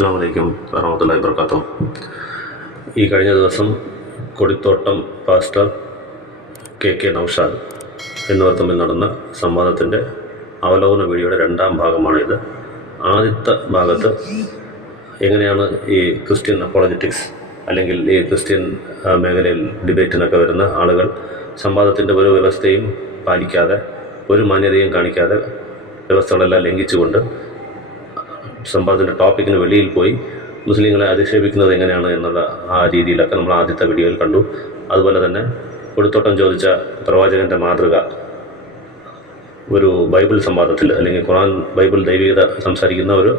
അസ്സാം വലൈക്കും വറഹമത്തല്ലാ വർക്കാത്തു ഈ കഴിഞ്ഞ ദിവസം Kodithottam pastor K K Naushad എന്നിവർ തമ്മിൽ നടന്ന സംവാദത്തിന്റെ അവലോകന വീഡിയോയുടെ രണ്ടാം ഭാഗമാണിത്. ആദ്യത്തെ ഭാഗത്ത് എങ്ങനെയാണ് ഈ ക്രിസ്ത്യൻ അപ്പോളജറ്റിക്സ് അല്ലെങ്കിൽ ഈ ക്രിസ്ത്യൻ മേഖലയിൽ ഡിബേറ്റിനൊക്കെ വരുന്ന ആളുകൾ സംവാദത്തിന്റെ ഒരു വ്യവസ്ഥയും പാലിക്കാതെ ഒരു മാന്യതയും കാണിക്കാതെ വ്യവസ്ഥകളെല്ലാം ലംഘിച്ചുകൊണ്ട് സംവാദത്തിന്റെ ടോപ്പിക്കിന് വെളിയിൽ പോയി മുസ്ലിങ്ങളെ അധിക്ഷേപിക്കുന്നത് എങ്ങനെയാണ് എന്നുള്ള ആ രീതിയിലൊക്കെ നമ്മൾ ആദ്യത്തെ വീഡിയോയിൽ കണ്ടു. അതുപോലെ തന്നെ കൊടുത്തോട്ടം ചോദിച്ച പ്രവാചകന്റെ മാതൃക ഒരു ബൈബിൾ സംവാദത്തിൽ അല്ലെങ്കിൽ ഖുറാൻ ബൈബിൾ ദൈവികത സംസാരിക്കുന്ന ഒരു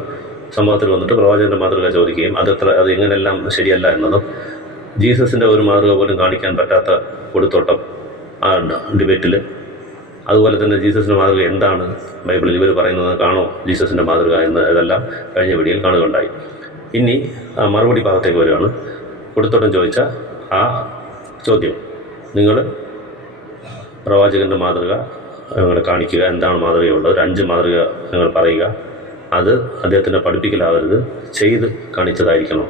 സംഭവത്തിൽ വന്നിട്ട് പ്രവാചകന്റെ മാതൃക ചോദിക്കുകയും അതെത്ര അത് എങ്ങനെയെല്ലാം ശരിയല്ല എന്നതും ജീസസിന്റെ ഒരു മാതൃക പോലും കാണിക്കാൻ പറ്റാത്ത കൊടുത്തോട്ടം ആ ഡിബേറ്റിൽ അതുപോലെ തന്നെ ജീസസിന്റെ മാതൃക എന്താണ്? ബൈബിളിൽ ഇവർ പറയുന്നത് കാണോ? ജീസസിന്റെ മാതൃക എന്ന് ഇതെല്ലാം കഴിഞ്ഞ വീഡിയോയിൽ കാണുകയുണ്ടായി. ഇനി മറുപടി ഭാഗത്തേക്ക് വരികയാണ്. കൊടുത്തോട്ടം ചോദിച്ച ആ ചോദ്യം. നിങ്ങൾ പ്രവാചകന്റെ മാതൃക നിങ്ങൾ കാണിക്കുക എന്താണ് മാതൃകയുള്ളത്? ഒരു അഞ്ച് മാതൃക നിങ്ങൾ പറയുക. അത് അദ്ദേഹത്തിന്റെ പഠിപ്പിക്കലാവരുത് ചെയ്ത് കാണിച്ചതായിരിക്കണം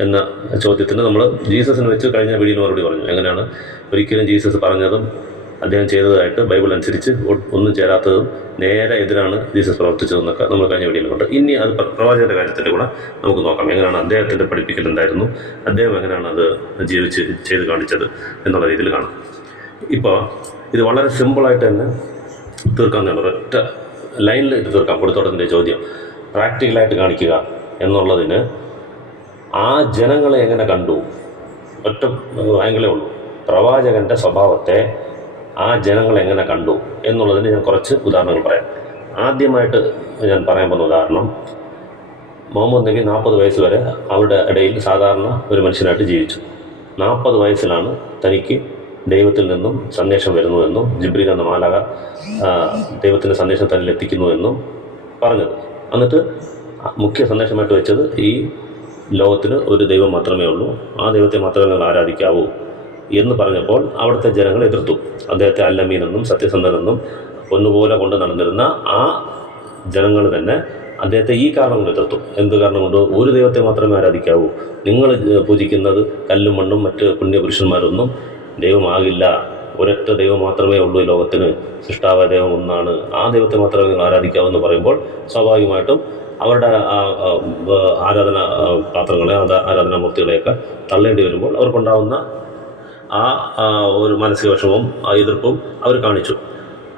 എന്ന ചോദ്യത്തിന് നമ്മൾ ജീസസിന് വെച്ച് കഴിഞ്ഞ വീഡിയോയിൽ മറുപടി പറഞ്ഞു. എങ്ങനെയാണ്? ഒരിക്കലും ജീസസ് പറഞ്ഞതും അദ്ദേഹം ചെയ്തതായിട്ട് ബൈബിൾ അനുസരിച്ച് ഒന്നും ചേരാത്തതും നേരെ എതിരാണ് ജീസസ് പ്രവർത്തിച്ചതെന്നൊക്കെ നമ്മൾ കഴിഞ്ഞ വീഡിയോയിലുണ്ട് ഇനി അത് പ്ര- പ്രവാചകന്റെ കാര്യത്തിന്റെ കൂടെ നമുക്ക് നോക്കാം. എങ്ങനെയാണ് അദ്ദേഹത്തിന്റെ പഠിപ്പിക്കൽ അദ്ദേഹം എങ്ങനെയാണ് അത് ജീവിച്ച് ചെയ്ത് കാണിച്ചത് എന്നുള്ള രീതിയിൽ കാണാം. ഇപ്പോൾ ഇത് വളരെ സിമ്പിളായിട്ട് തന്നെ തീർക്കാവുന്നതാണ് ഒറ്റ ലൈനിൽ ഇത് തീർക്കാം. കൊടുത്തോടത്തിന്റെ ചോദ്യം. പ്രാക്ടിക്കലായിട്ട് കാണിക്കുക എന്നുള്ളതിന് ആ ജനങ്ങളെ എങ്ങനെ കണ്ടു? ഒറ്റ ആംഗിളേ ഉള്ളൂ. പ്രവാചകന്റെ സ്വഭാവത്തെ ആ ജനങ്ങൾ എങ്ങനെ കണ്ടു എന്നുള്ളതിന് ഞാൻ കുറച്ച് ഉദാഹരണങ്ങൾ പറയാം. ആദ്യമായിട്ട് ഞാൻ പറയാൻ പോകുന്ന ഉദാഹരണം മുഹമ്മദ് നബി നാൽപ്പത് വയസ്സ് വരെ അവരുടെ ഇടയിൽ സാധാരണ ഒരു മനുഷ്യനായിട്ട് ജീവിച്ചു. നാൽപ്പത് വയസ്സിലാണ് തനിക്ക് ദൈവത്തിൽ നിന്നും സന്ദേശം വരുന്നുവെന്നും ജിബ്രീൽ എന്ന മാലക ദൈവത്തിന്റെ സന്ദേശം തന്നിൽ എത്തിക്കുന്നുവെന്നും പറഞ്ഞത്. എന്നിട്ട് മുഖ്യ സന്ദേശമായിട്ട് വെച്ചത് ഈ ലോകത്തിന് ഒരു ദൈവം മാത്രമേ ഉള്ളൂ. ആ ദൈവത്തെ മാത്രമേ നിങ്ങൾ ആരാധിക്കാവൂ. എന്ന് പറഞ്ഞപ്പോൾ അവിടുത്തെ ജനങ്ങൾ എതിർത്തു. അദ്ദേഹത്തെ അല്ലമീനെന്നും സത്യസന്ധനെന്നും ഒന്നുപോലെ കൊണ്ട് നടന്നിരുന്ന ആ ജനങ്ങൾ തന്നെ അദ്ദേഹത്തെ ഈ കാരണം കൊണ്ട് എതിർത്തു. എന്ത് കാരണം കൊണ്ട്? ഒരു ദൈവത്തെ മാത്രമേ ആരാധിക്കാവൂ. നിങ്ങൾ പൂജിക്കുന്നത് കല്ലും മണ്ണും മറ്റ് പുണ്യപുരുഷന്മാരൊന്നും ദൈവമാകില്ല. ഒരൊറ്റ ദൈവം മാത്രമേ ഉള്ളൂ ഈ ലോകത്തിന്. സൃഷ്ടാവ ദൈവം ഒന്നാണ്. ആ ദൈവത്തെ മാത്രമേ നിങ്ങൾ ആരാധിക്കാവൂ എന്ന് പറയുമ്പോൾ സ്വാഭാവികമായിട്ടും അവരുടെ ആരാധന പാത്രങ്ങളെ ആരാധനാമൂർത്തികളെയൊക്കെ തള്ളേണ്ടി വരുമ്പോൾ അവർക്കുണ്ടാവുന്ന ആ ഒരു മാനസിക വിഷമവും ആ എതിർപ്പും അവർ കാണിച്ചു.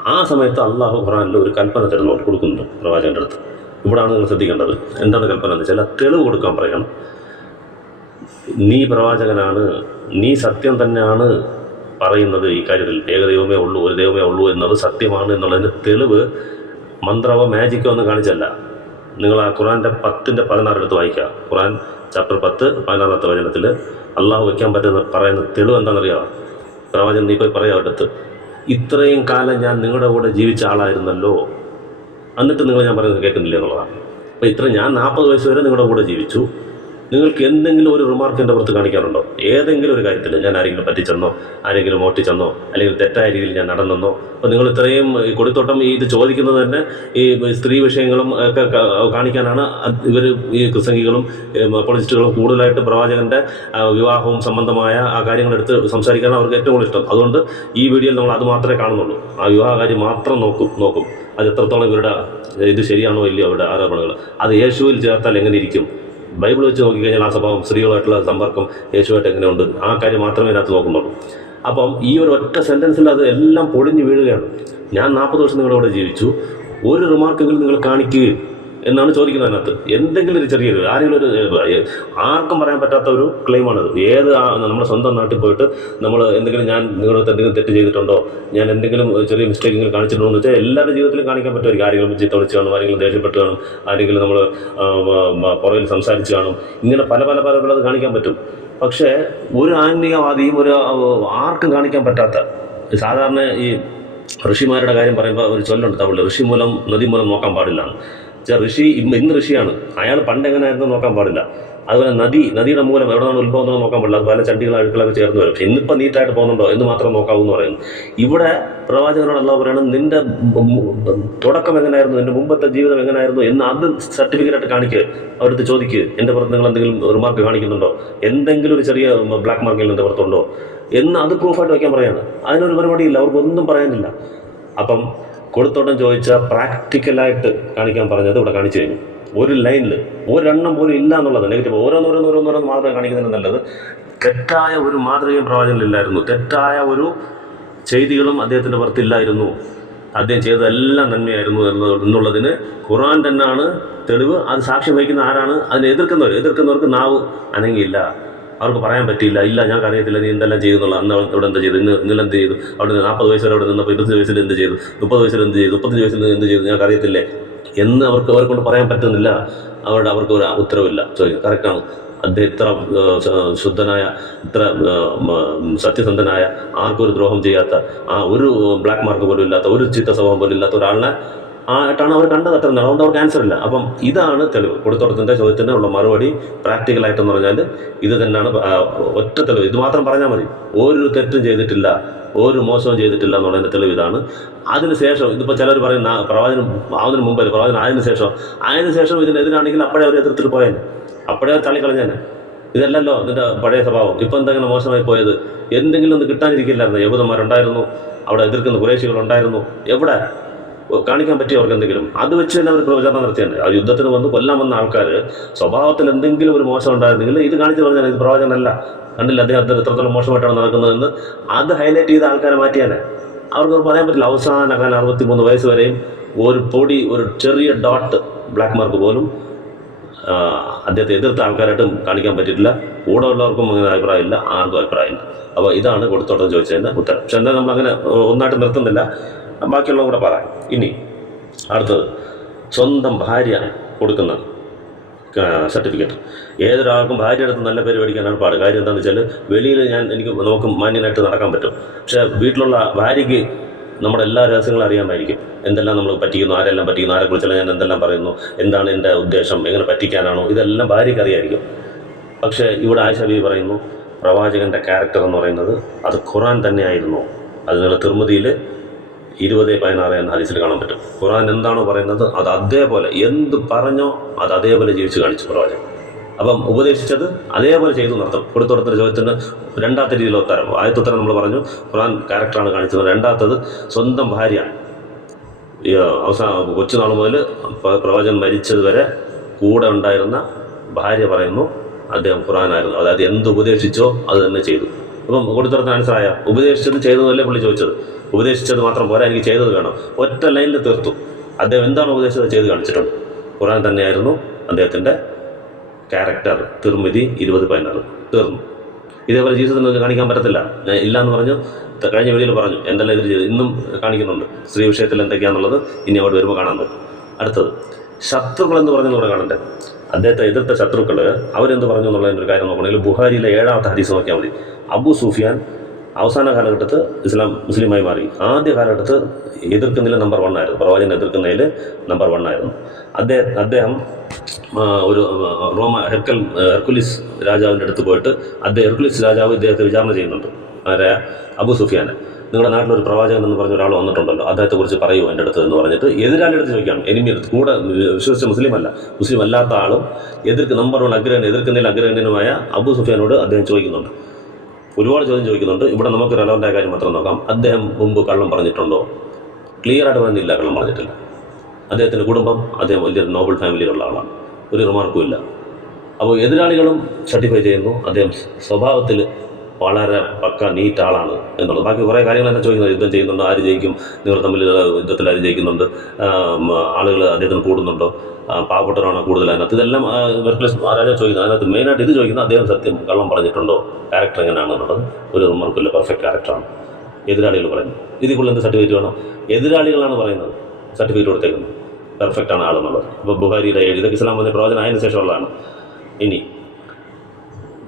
ആ സമയത്ത് അള്ളാഹു ഖുറാനിൽ ഒരു കൽപ്പന തരുന്നു കൊടുക്കുന്നുണ്ട് പ്രവാചകന്റെ അടുത്ത്. ഇവിടെയാണ് നിങ്ങൾ ശ്രദ്ധിക്കേണ്ടത്. എന്താണ് കൽപ്പന എന്ന് വെച്ചാൽ തെളിവ് കൊടുക്കാൻ പറയണം. നീ പ്രവാചകനാണ് നീ സത്യം തന്നെയാണ് പറയുന്നത്. ഈ കാര്യത്തിൽ ഏകദൈവമേ ഉള്ളൂ ഒരു ദൈവമേ ഉള്ളൂ എന്നത് സത്യമാണ് എന്നുള്ളതിന് തെളിവ് മന്ത്രവോ മാജിക്കോ ഒന്നും കാണിച്ചല്ല. നിങ്ങൾ ആ ഖുറാന്റെ പത്തിന്റെ പതിനാറെടുത്ത് വായിക്കുക. ഖുറാൻ ചാപ്റ്റർ പത്ത് പതിനാറാമത്തെ വചനത്തിൽ അള്ളാഹു വയ്ക്കാൻ പറ്റുന്ന പറയുന്ന തെളിവ് എന്താണെന്നറിയാമോ പ്രവാചകൻ നീ പോയി പറയാം അടുത്ത് ഇത്രയും കാലം ഞാൻ നിങ്ങളുടെ കൂടെ ജീവിച്ച ആളായിരുന്നല്ലോ. എന്നിട്ട് നിങ്ങൾ ഞാൻ പറയുന്നത് കേൾക്കുന്നില്ല എന്നുള്ളതാണ്. അപ്പോൾ ഇത്ര ഞാൻ നാൽപ്പത് വയസ്സ് വരെ നിങ്ങളുടെ കൂടെ ജീവിച്ചു. നിങ്ങൾക്ക് എന്തെങ്കിലും ഒരു റിമാർക്ക് എന്റെ പുറത്ത് കാണിക്കാറുണ്ടോ ഏതെങ്കിലും ഒരു കാര്യത്തിൽ ഞാൻ ആരെങ്കിലും പറ്റിച്ചെന്നോ ആരെങ്കിലും മോട്ടിച്ചെന്നോ അല്ലെങ്കിൽ തെറ്റായ രീതിയിൽ ഞാൻ നടന്നെന്നോ അപ്പോൾ നിങ്ങൾ ഇത്രയും കൊടുത്തോട്ടം ഈ ഇത് ചോദിക്കുന്നത് തന്നെ ഈ സ്ത്രീ വിഷയങ്ങളും ഒക്കെ കാണിക്കാനാണ് ഇവർ ഈ ക്രിസംഗികളും പൊളിസ്റ്റുകളും കൂടുതലായിട്ട് പ്രവാചകന്റെ വിവാഹവും സംബന്ധമായ ആ കാര്യങ്ങളെടുത്ത് സംസാരിക്കാനാണ് അവർക്ക് ഏറ്റവും കൂടുതൽ ഇഷ്ടം. അതുകൊണ്ട് ഈ വീഡിയോയിൽ നമ്മൾ അത് മാത്രമേ കാണുന്നുള്ളൂ. ആ വിവാഹ മാത്രം നോക്കും നോക്കും. അത് എത്രത്തോളം ഇവരുടെ ഇത് ശരിയാണോ ഇല്ലയോ അവരുടെ ആരോപണങ്ങൾ. അത് യേശുവിൽ ചേർത്താൽ എങ്ങനെ ഇരിക്കും? ബൈബിൾ വെച്ച് നോക്കിക്കഴിഞ്ഞാൽ ആ സ്വഭാവം സ്ത്രീകളുമായിട്ടുള്ള സമ്പർക്കം യേശുവായിട്ട് എങ്ങനെയുണ്ട്? ആ കാര്യം മാത്രമേ ഇതിനകത്ത് നോക്കുന്നുള്ളൂ. അപ്പം ഈ ഒരു ഒറ്റ സെന്റൻസിൽ അത് എല്ലാം പൊളിഞ്ഞു വീഴുകയാണ്. ഞാൻ നാൽപ്പത് വർഷം നിങ്ങളുടെ ജീവിച്ചു. ഒരു റിമാർക്കെങ്കിലും നിങ്ങൾ കാണിക്കുകയും എന്നാണ് ചോദിക്കുന്നത് അതിനകത്ത്. എന്തെങ്കിലും ഒരു ചെറിയൊരു ആരെങ്കിലും ഒരു ആർക്കും പറയാൻ പറ്റാത്ത ഒരു ക്ലെയിമാണത്. ഏത് നമ്മുടെ സ്വന്തം നാട്ടിൽ പോയിട്ട് നമ്മൾ എന്തെങ്കിലും ഞാൻ നിങ്ങളുടെ എന്തെങ്കിലും തെറ്റ് ചെയ്തിട്ടുണ്ടോ? ഞാൻ എന്തെങ്കിലും ചെറിയ മിസ്റ്റേക്കുകൾ കാണിച്ചിട്ടുണ്ടോ എന്ന് വെച്ചാൽ എല്ലാവരുടെ ജീവിതത്തിലും കാണിക്കാൻ പറ്റുമായിരിക്കും ആരെങ്കിലും ചീത്ത വിളിച്ച് കാണും ആരെങ്കിലും ദേഷ്യപ്പെട്ട് കാണും ആരെങ്കിലും നമ്മൾ പുറകിൽ സംസാരിച്ച് കാണും. ഇങ്ങനെ പല പല പല പലത് കാണിക്കാൻ പറ്റും. പക്ഷേ ഒരു ആത്മീയവാദിയും ഒരു ആർക്കും കാണിക്കാൻ പറ്റാത്ത സാധാരണ ഈ ഋഷിമാരുടെ കാര്യം പറയുമ്പോൾ ഒരു ചൊല്ലുണ്ട് തമിഴ് ഋഷി മൂലം നദി മൂലം നോക്കാൻ പാടില്ല ഋഷി ഇന്ന് ഋഷിയാണ്. അയാൾ പണ്ട് എങ്ങനെയായിരുന്നു നോക്കാൻ പാടില്ല. അതുപോലെ നദി നദിയുടെ മൂലം എവിടെ നിന്നാണ് ഉത്ഭവം നോക്കാൻ പാടില്ല. അതുപോലെ പല ചണ്ടികളും അഴുക്കളൊക്കെ ചേർന്ന് വരും. പക്ഷെ ഇന്നിപ്പോൾ നീറ്റായിട്ട് പോകുന്നുണ്ടോ എന്ന് മാത്രം നോക്കാവൂ എന്ന് പറയുന്നു. ഇവിടെ പ്രവാചകനോട് അല്ല പറയണം നിന്റെ തുടക്കം എങ്ങനെയായിരുന്നു നിന്റെ മുമ്പത്തെ ജീവിതം എങ്ങനെയായിരുന്നു എന്ന് അത് സർട്ടിഫിക്കറ്റ് ആയിട്ട് കാണിക്കുക അവരടുത്ത് ചോദിക്കുക എന്റെ പുറത്ത് നിങ്ങൾ എന്തെങ്കിലും റിമാർക്ക് കാണിക്കുന്നുണ്ടോ? എന്തെങ്കിലും ഒരു ചെറിയ ബ്ലാക്ക് മാർക്കിൽ എന്റെ പുറത്തുണ്ടോ? എന്ന് അത് പ്രൂഫായിട്ട് വയ്ക്കാൻ പറയാണ്. അതിനൊരു പരിപാടിയില്ല അവർക്കൊന്നും പറയാനില്ല. അപ്പം കൊടുത്തോട്ടം ചോദിച്ച പ്രാക്ടിക്കലായിട്ട് കാണിക്കാൻ പറഞ്ഞത് ഇവിടെ കാണിച്ചു കഴിഞ്ഞു. ഒരു ലൈനിൽ ഒരെണ്ണം പോലും ഇല്ല എന്നുള്ളത് നെഗറ്റീവ് ഓരോന്നോരോന്ന് ഓരോന്നോരോന്ന് മാത്രമേ കാണിക്കുന്നതിന് നല്ലത്. തെറ്റായ ഒരു മാതൃകയും പ്രവാചകനിലില്ലായിരുന്നു തെറ്റായ ഒരു ചെയ്തികളും അദ്ദേഹത്തിന്റെ പുറത്തില്ലായിരുന്നു. അദ്ദേഹം ചെയ്തതെല്ലാം നന്മയായിരുന്നു എന്ന് എന്നുള്ളതിന് ഖുർആൻ തന്നെയാണ് തെളിവ്. അത് സാക്ഷ്യം വഹിക്കുന്ന ആരാണ്? അതിനെ എതിർക്കുന്നവർ എതിർക്കുന്നവർക്ക് നാവ് അനങ്ങിയില്ല. അവർക്ക് പറയാൻ പറ്റിയില്ല. ഇല്ല ഞാൻ അറിയത്തില്ല നീ എന്തെല്ലാം ചെയ്യുന്നുള്ള അന്ന് അവിടെ എന്ത് ചെയ്തു ഇന്ന് ഇന്നലെ എന്ത് ചെയ്തു? അവിടെ നാൽപ്പത് വയസ്സിൽ അവിടെ നിന്നപ്പോൾ ഇരുപത് വയസ്സിൽ എന്ത് ചെയ്തു? മുപ്പത് വയസ്സിൽ എന്ത് ചെയ്തു? മുപ്പത്തഞ്ച് വയസ്സിൽ എന്ത് ചെയ്തു? ഞാൻ അറിയത്തില്ലേ എന്ന് അവർക്ക് അവരെ കൊണ്ട് പറയാൻ പറ്റുന്നില്ല. അവരുടെ അവർക്ക് ഒരു ഉത്തരവില്ല. ചോദിക്കും കറക്റ്റാണ് അദ്ദേഹം ഇത്ര ശുദ്ധനായ ഇത്ര സത്യസന്ധനായ ആർക്കും ഒരു ദ്രോഹം ചെയ്യാത്ത ആ ഒരു ബ്ലാക്ക് മാർക്ക് പോലും ഇല്ലാത്ത ഒരു ചിത്ത സ്വഭാവം പോലും ഇല്ലാത്ത ഒരാളിനെ ആയിട്ടാണ് അവർ കണ്ടത് അത്ര അതുകൊണ്ട് അവർക്ക് ആൻസർ ഇല്ല. അപ്പം ഇതാണ് തെളിവ്. കൊടുത്തോടത്തിന്റെ ചോദ്യത്തിന് ഉള്ള മറുപടി പ്രാക്ടിക്കലായിട്ടെന്ന് പറഞ്ഞാൽ ഇത് തന്നെയാണ് ഒറ്റ തെളിവ്. ഇത് മാത്രം പറഞ്ഞാൽ മതി. ഒരു തെറ്റും ചെയ്തിട്ടില്ല ഒരു മോശവും ചെയ്തിട്ടില്ല എന്നുള്ളതിന്റെ തെളിവ് ഇതാണ്. അതിന് ശേഷം ഇതിപ്പോൾ ചിലർ പറയും നാ- പ്രവാചനം ആവുന്നതിന് മുമ്പ് പ്രവാചനം ആയതിനു ശേഷം. അതിന് ശേഷം ഇതിനെതിരാണെങ്കിൽ അപ്പോഴേ അവർ എതിർത്തിട്ട് പോയേനെ. അപ്പോഴേ അവർ തള്ളിക്കളഞ്ഞേനെ. ഇതല്ലല്ലോ ഇതിന്റെ പഴയ സ്വഭാവം. ഇപ്പം എന്തെങ്കിലും മോശമായി പോയത്? എന്തെങ്കിലും ഒന്ന് കിട്ടാനിരിക്കില്ലായിരുന്നു? യഹൂദന്മാരുണ്ടായിരുന്നു. അവിടെ എതിർക്കുന്ന കുറേശികളുണ്ടായിരുന്നു. എവിടെ? കാണിക്കാൻ പറ്റിയ അവർക്ക് എന്തെങ്കിലും. അത് വെച്ച് തന്നെ അവർ പ്രചാരണം നടത്തിയാണ് ആ യുദ്ധത്തിന് വന്ന് കൊല്ലാൻ വന്ന ആൾക്കാർ സ്വഭാവത്തിൽ എന്തെങ്കിലും ഒരു മോശം ഉണ്ടായിരുന്നെങ്കിൽ ഇത് കാണിച്ചു പറഞ്ഞാൽ ഇത് പ്രവചനമല്ല കണ്ടില്ല അദ്ദേഹം അദ്ദേഹം എത്രത്തോളം മോശമായിട്ടാണ് നടക്കുന്നതെന്ന് അത് ഹൈലൈറ്റ് ചെയ്ത ആൾക്കാരെ മാറ്റിയാണ്. അവർക്ക് പറയാൻ പറ്റില്ല. അവസാന കാലം അറുപത്തി മൂന്ന് വയസ്സ് വരെയും ഒരു പൊടി ഒരു ചെറിയ ഡോട്ട് ബ്ലാക്ക് മാർക്ക് പോലും അദ്ദേഹത്തെ എതിർത്ത ആൾക്കാരായിട്ടും കാണിക്കാൻ പറ്റിയിട്ടില്ല. കൂടെ ഉള്ളവർക്കും അങ്ങനെ അഭിപ്രായമില്ല ആർക്കും അഭിപ്രായമില്ല. അപ്പോൾ ഇതാണ് കൊടുത്തോട്ടം ചോദിച്ചതിന്റെ ഉത്തരം. പക്ഷെ എന്താ നമ്മൾ അങ്ങനെ ഒന്നായിട്ട് നിർത്തുന്നില്ല. ബാക്കിയുള്ളതും കൂടെ പറ. ഇനി അടുത്തത്. സ്വന്തം ഭാര്യ കൊടുക്കുന്ന സർട്ടിഫിക്കറ്റ്. ഏതൊരാൾക്കും ഭാര്യ അടുത്ത് നല്ല പേര് മേടിക്കാനാണ് പാട്. കാര്യം എന്താണെന്ന് വെച്ചാൽ വെളിയിൽ ഞാൻ എനിക്ക് നമുക്ക് മാന്യനായിട്ട് നടക്കാൻ പറ്റും. പക്ഷേ വീട്ടിലുള്ള ഭാര്യയ്ക്ക് നമ്മുടെ എല്ലാ രഹസ്യങ്ങളും അറിയാമായിരിക്കും. എന്തെല്ലാം നമ്മൾ പറ്റിക്കുന്നു ആരെല്ലാം പറ്റിക്കുന്നു ആരെക്കുറിച്ചെല്ലാം ഞാൻ എന്തെല്ലാം പറയുന്നു എന്താണ് എന്റെ ഉദ്ദേശം എങ്ങനെ പറ്റിക്കാനാണോ ഇതെല്ലാം ഭാര്യയ്ക്ക് അറിയായിരിക്കും. പക്ഷേ ഇവിടെ ആശാബി പറയുന്നു പ്രവാചകന്റെ ക്യാരക്ടർ എന്ന് പറയുന്നത് അത് ഖുറാൻ തന്നെയായിരുന്നു. അതിനുള്ള തിർമുതിയിൽ ഇരുപത് പതിനാറ് എന്ന ഹദീസിൽ കാണാൻ പറ്റും. ഖുറാൻ എന്താണോ പറയുന്നത് അത് അതേപോലെ എന്ത് പറഞ്ഞോ അത് അതേപോലെ ജീവിച്ച് കാണിച്ചു പ്രവാചകൻ. അപ്പം ഉപദേശിച്ചത് അതേപോലെ ചെയ്തു നടത്തും കൊടുത്തോടത്തിന്റെ ചോദ്യത്തിന് രണ്ടാമത്തെ രീതിയിൽ ഉത്തരം. ആദ്യത്തെ ഉത്തരം നമ്മൾ പറഞ്ഞു ഖുറാൻ ക്യാരക്ടറാണ് കാണിച്ചത്. രണ്ടാമത്തത് സ്വന്തം ഭാര്യ അവസാന കൊച്ചുനാൾ മുതൽ പ്രവാചകൻ മരിച്ചത് വരെ കൂടെ ഉണ്ടായിരുന്ന ഭാര്യ പറയുന്നു അദ്ദേഹം ഖുറാനായിരുന്നു അതായത് എന്ത് ഉപദേശിച്ചോ അത് തന്നെ ചെയ്തു. അപ്പം കൊടുത്തുടത്തിന് ആൻസറായ ഉപദേശിച്ചത് ചെയ്തതല്ലേ പുള്ളി ചോദിച്ചത്? ഉപദേശിച്ചത് മാത്രം പോരാ എനിക്ക് ചെയ്തത് വേണം. ഒറ്റ ലൈനിൽ തീർത്തു. അദ്ദേഹം എന്താണ് ഉപദേശിച്ചത്? ചെയ്ത് കാണിച്ചിട്ടുണ്ട്. ഖുറാൻ തന്നെയായിരുന്നു അദ്ദേഹത്തിന്റെ ക്യാരക്ടർ തിർമിതി ഇരുപത് പതിനാറ്. തീർന്നു. ഇതേപോലെ ജീവിതത്തിൽ നിങ്ങൾക്ക് കാണിക്കാൻ പറ്റത്തില്ല. ഇല്ല എന്ന് പറഞ്ഞു. കഴിഞ്ഞ വീഡിയോയിൽ പറഞ്ഞു. എന്തെല്ലാം ഇതിൽ ചെയ്തു? ഇന്നും കാണിക്കുന്നുണ്ട്. സ്ത്രീ വിഷയത്തിൽ എന്തൊക്കെയാണെന്നുള്ളത് ഇനി അവിടെ വരുമ്പോൾ കാണാൻ അടുത്തത് ശത്രുക്കൾ എന്ന് പറഞ്ഞു ഇവിടെ കാണണ്ടേ? അദ്ദേഹത്തെ എതിർത്ത ശത്രുക്കൾ അവരെന്ത് പറഞ്ഞു എന്നുള്ളതിന്റെ ഒരു കാര്യം നോക്കണമെങ്കിൽ ബുഹാരിയിലെ ഏഴാമത്തെ ഹദീസ് നോക്കിയാൽ മതി. അബു സൂഫിയാൻ അവസാന കാലഘട്ടത്ത് ഇസ്ലാം മുസ്ലിമായി മാറി. ആദ്യ കാലഘട്ടത്ത് എതിർക്കുന്നതിൽ നമ്പർ വൺ ആയിരുന്നു. പ്രവാചകൻ എതിർക്കുന്നതിൽ നമ്പർ വൺ ആയിരുന്നു. അദ്ദേഹം അദ്ദേഹം ഒരു റോമ ഹെർക്കൽ ഹെർക്കുലിസ് രാജാവിന്റെ അടുത്ത് പോയിട്ട് അദ്ദേഹം ഹെർക്കുലിസ് രാജാവ് ഇദ്ദേഹത്തെ വിചാരണ ചെയ്യുന്നുണ്ട്. ആരെ? അബു സുഫിയാനെ. നിങ്ങളുടെ നാട്ടിലൊരു പ്രവാചകൻ എന്ന് പറഞ്ഞ ഒരാൾ വന്നിട്ടുണ്ടല്ലോ. അദ്ദേഹത്തെ കുറിച്ച് പറയൂ എന്റെ അടുത്ത് എന്ന് പറഞ്ഞിട്ട് എതിരാളി അടുത്ത് ചോദിക്കുകയാണ്. എനിമി അടുത്ത് കൂടെ വിശ്വസിച്ച മുസ്ലിം അല്ല മുസ്ലിം അല്ലാത്ത ആളും എതിർക്ക് നമ്പർ വൺ അഗ്രഹൻ എതിർക്കുന്നതിൽ അഗ്രഹനുമായ അബു സുഫിയാനോട് അദ്ദേഹം ചോദിക്കുന്നുണ്ട്. ഒരുപാട് ചോദ്യം ചോദിക്കുന്നുണ്ട്. ഇവിടെ നമുക്ക് റെലവന്റായ കാര്യം മാത്രം നോക്കാം. അദ്ദേഹം മുമ്പ് കള്ളം പറഞ്ഞിട്ടുണ്ടോ? ക്ലിയർ ആയിട്ട് പറഞ്ഞില്ല കള്ളം പറഞ്ഞിട്ടില്ല. അദ്ദേഹത്തിന്റെ കുടുംബം അദ്ദേഹം വലിയൊരു നോബൽ ഫാമിലിയിലുള്ള ആളാണ്. ഒരു റിമാർക്കും ഇല്ല. അപ്പോൾ എതിരാളികളും സർട്ടിഫൈ ചെയ്യുന്നു. അദ്ദേഹം സ്വഭാവത്തിൽ വളരെ പക്ക നീറ്റ് ആളാണ് എന്നുള്ളത്. ബാക്കി കുറേ കാര്യങ്ങൾ തന്നെ ചോദിക്കുന്നത് യുദ്ധം ചെയ്യുന്നുണ്ടോ? ആര് ജയിക്കും? നിങ്ങൾ തമ്മിൽ യുദ്ധത്തിൽ ആര് ജയിക്കുന്നുണ്ട്? ആളുകൾ അദ്ദേഹത്തിന് കൂടുന്നുണ്ടോ? പാവപ്പെട്ടവരാണോ കൂടുതൽ അതിനകത്ത്. ഇതെല്ലാം വെർക്കുലേഷൻ രാജാവ് ചോദിക്കുന്നത് അതിനകത്ത് മെയിനായിട്ട് ഇത് ചോദിക്കുന്നത് അദ്ദേഹം സത്യം കള്ളം പറഞ്ഞിട്ടുണ്ടോ? ക്യാരക്ടർ എങ്ങനെയാണെന്നുള്ളത് ഒരു റിമർക്കില്ല പെർഫെക്റ്റ് ക്യാരക്ടറാണ് എതിരാളികൾ പറയുന്നു. ഇതിക്കുള്ള എന്ത് സർട്ടിഫിക്കറ്റ് വേണം? എതിരാളികളാണ് പറയുന്നത്. സർട്ടിഫിക്കറ്റ് കൊടുത്തേക്കുന്നത് പെർഫെക്റ്റ് ആണ് ആളെന്നുള്ളത്. ഇപ്പോൾ ബുഹാരിയുടെ ഏഴ് ഇസ്ലാം വന്ന പ്രവചനം അതിന് ശേഷമുള്ളതാണ്. ഇനി